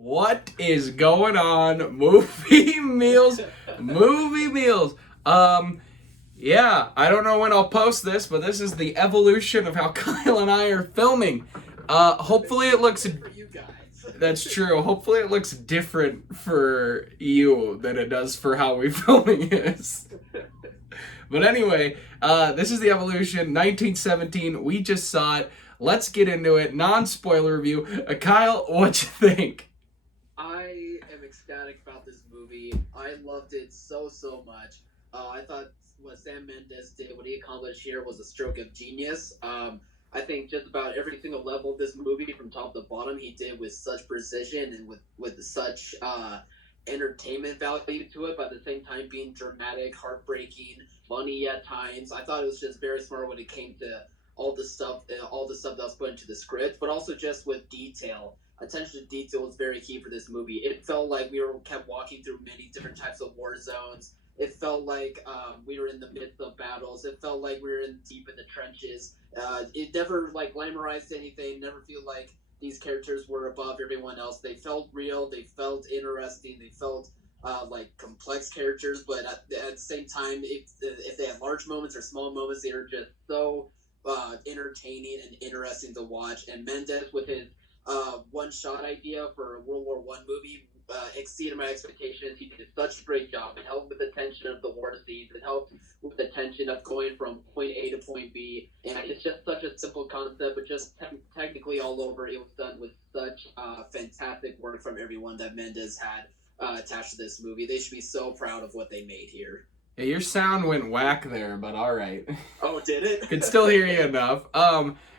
What is going on? Movie meals, movie meals. Yeah, I don't know when I'll post this, but this is the evolution of how Kyle and I are filming. Hopefully it looks. For you guys. That's true. Hopefully it looks different for you than it does for how we filming is. But anyway, this is the evolution. 1917. We just saw it. Let's get into it. Non-spoiler review. Kyle, what you think? I am ecstatic about this movie. I loved it so much. I thought what Sam Mendes did, what he accomplished here, was a stroke of genius. I think just about every single level of this movie, from top to bottom, he did with such precision and with such entertainment value to it, but at the same time being dramatic, heartbreaking, funny at times. I thought it was just very smart when it came to all the stuff that was put into the script, but also just with detail. Attention to detail was very key for this movie. It felt like we were kept walking through many different types of war zones. It felt like we were in the midst of battles. It felt like we were deep in the trenches. It never like glamorized anything. Never feel like these characters were above everyone else. They felt real. They felt interesting. They felt like complex characters, but at the same time, if they had large moments or small moments, they were just so entertaining and interesting to watch. And Mendes, with his one-shot idea for a World War One movie, exceeded my expectations. He did such a great job. It helped with the tension of the war scenes. It helped with the tension of going from point A to point B. And it's just such a simple concept, but just technically all over, it was done with such fantastic work from everyone that Mendes had attached to this movie. They should be so proud of what they made here. Yeah, your sound went whack there, but all right. Oh, did it? Could still hear you enough.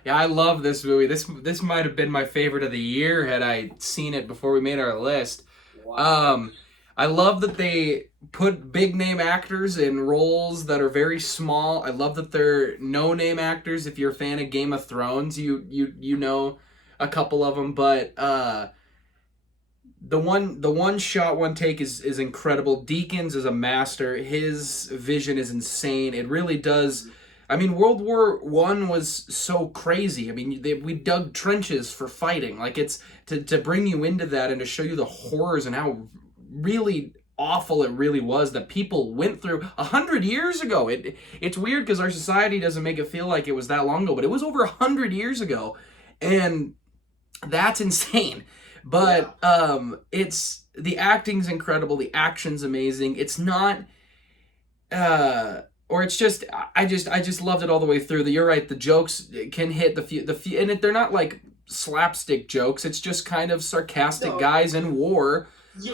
Yeah, I love this movie. This might have been my favorite of the year had I seen it before we made our list. Wow. I love that they put big name actors in roles that are very small. I love that they're no name actors. If you're a fan of Game of Thrones, you know a couple of them, but the one shot one take is incredible. Deakins is a master. His vision is insane. It really does. I mean, World War One was so crazy. I mean, we dug trenches for fighting. Like, it's to bring you into that and to show you the horrors and how really awful it really was that people went through 100 years ago. It's weird because our society doesn't make it feel like it was that long ago, but it was over 100 years ago, and that's insane. But it's the acting's incredible, the action's amazing. It's not or it's just I just loved it all the way through. You're right, the jokes can hit and they're not like slapstick jokes. It's just kind of sarcastic guys in war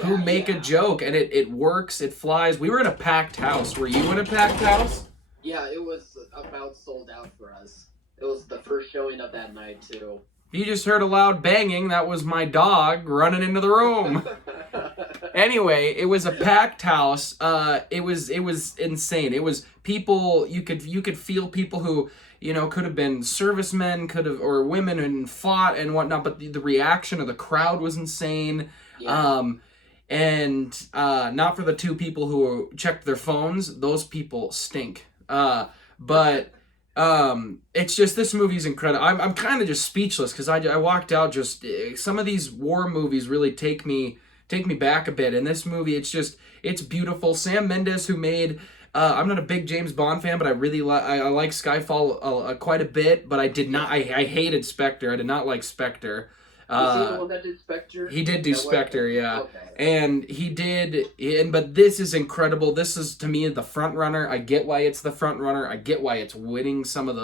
who make a joke, and it works, it flies. We were in a packed house. Were you in a packed house? Yeah, it was about sold out for us. It was the first showing of that night, too. You just heard a loud banging. That was my dog running into the room. Anyway, it was a packed house. It was insane. It was people. You could feel people who could have been servicemen, or women and fought and whatnot. But the reaction of the crowd was insane. Yeah. And not for the two people who checked their phones. Those people stink. But. It's just, this movie's incredible. I'm kind of just speechless because I walked out. Just some of these war movies really take me back a bit, and this movie, it's beautiful. Sam Mendes, who made I'm not a big James Bond fan, but I really I like Skyfall quite a bit, but I hated Spectre. I did not like Spectre. Was he the one that did Spectre? He did do Spectre, yeah. Okay. But this is incredible. This is, to me, the front runner. I get why it's the front runner. I get why it's winning some of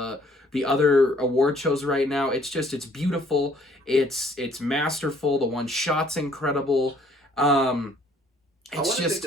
the other award shows right now. It's beautiful. It's masterful. The one shot's incredible. The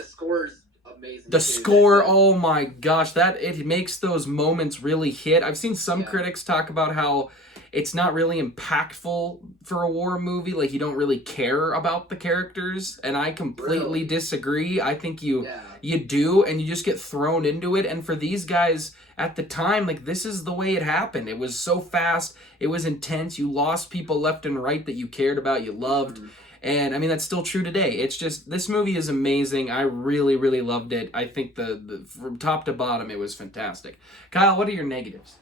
score's amazing. The score, oh my gosh, it makes those moments really hit. I've seen some critics talk about how it's not really impactful for a war movie. Like, you don't really care about the characters, and I completely disagree. I think you do, and you just get thrown into it. And for these guys at the time, like, this is the way it happened. It was so fast. It was intense. You lost people left and right that you cared about, you loved. Mm-hmm. And I mean, that's still true today. It's just, this movie is amazing. I really, really loved it. I think the from top to bottom, it was fantastic. Kyle, what are your negatives?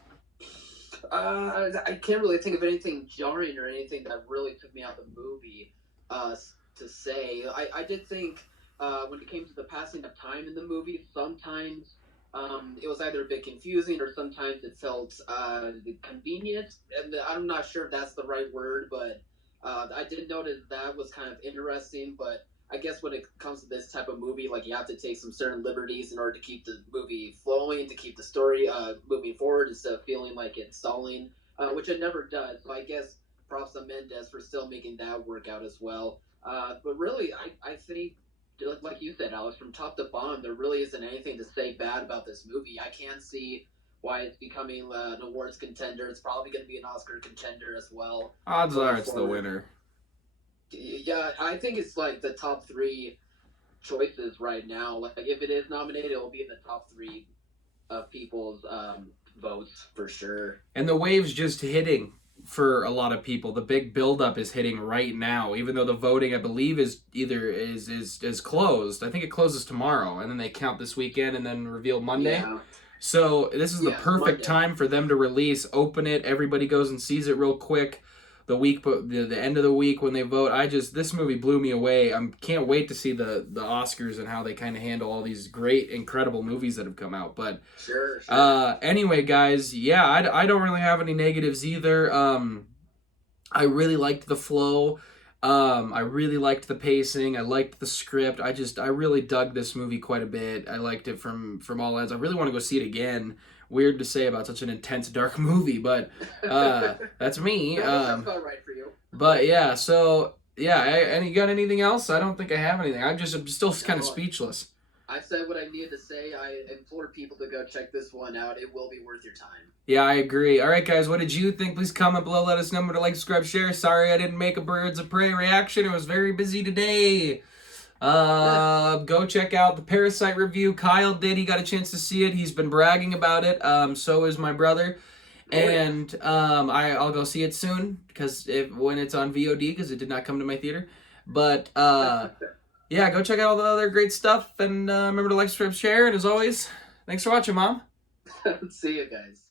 I can't really think of anything jarring or anything that really took me out of the movie. to say. I did think when it came to the passing of time in the movie, sometimes it was either a bit confusing or sometimes it felt convenient. And I'm not sure if that's the right word, but I did notice that was kind of interesting. But I guess when it comes to this type of movie, like you have to take some certain liberties in order to keep the movie flowing, to keep the story moving forward instead of feeling like it's stalling, which it never does. So I guess props to Mendes for still making that work out as well. But really, I think, like you said, Alex, from top to bottom, there really isn't anything to say bad about this movie. I can't see why it's becoming an awards contender. It's probably going to be an Oscar contender as well Odds going are it's the forward. winner. Yeah, I think it's like the top three choices right now. Like if it is nominated, it will be in the top three of people's votes for sure. And the wave's just hitting for a lot of people. The big buildup is hitting right now, even though the voting, I believe, is closed. I think it closes tomorrow, and then they count this weekend and then reveal Monday. Yeah, So this is the yeah, perfect Monday. time for them to release, open it. Everybody goes and sees it real quick. The week, but the end of the week when they vote, this movie blew me away. I can't wait to see the Oscars and how they kind of handle all these great, incredible movies that have come out. But Sure, sure. anyway, guys, yeah, I don't really have any negatives either. I really liked the flow. I really liked the pacing. I liked the script. I really dug this movie quite a bit. I liked it from all ends. I really want to go see it again. Weird to say about such an intense, dark movie, but that's me. I guess that's about right for you. But yeah, so yeah, and you got anything else? I don't think I have anything. I'm still kind of No, speechless. I said what I needed to say. I implore people to go check this one out. It will be worth your time. Yeah, I agree. All right, guys, what did you think? Please comment below. Let us know. Remember to like, subscribe, share. Sorry I didn't make a Birds of Prey reaction. It was very busy today. Go check out the Parasite review. Kyle did. He got a chance to see it. He's been bragging about it. So is my brother. And I'll go see it soon because when it's on VOD because it did not come to my theater. But yeah, go check out all the other great stuff and remember to like, subscribe, share. And as always, thanks for watching, Mom. See you guys.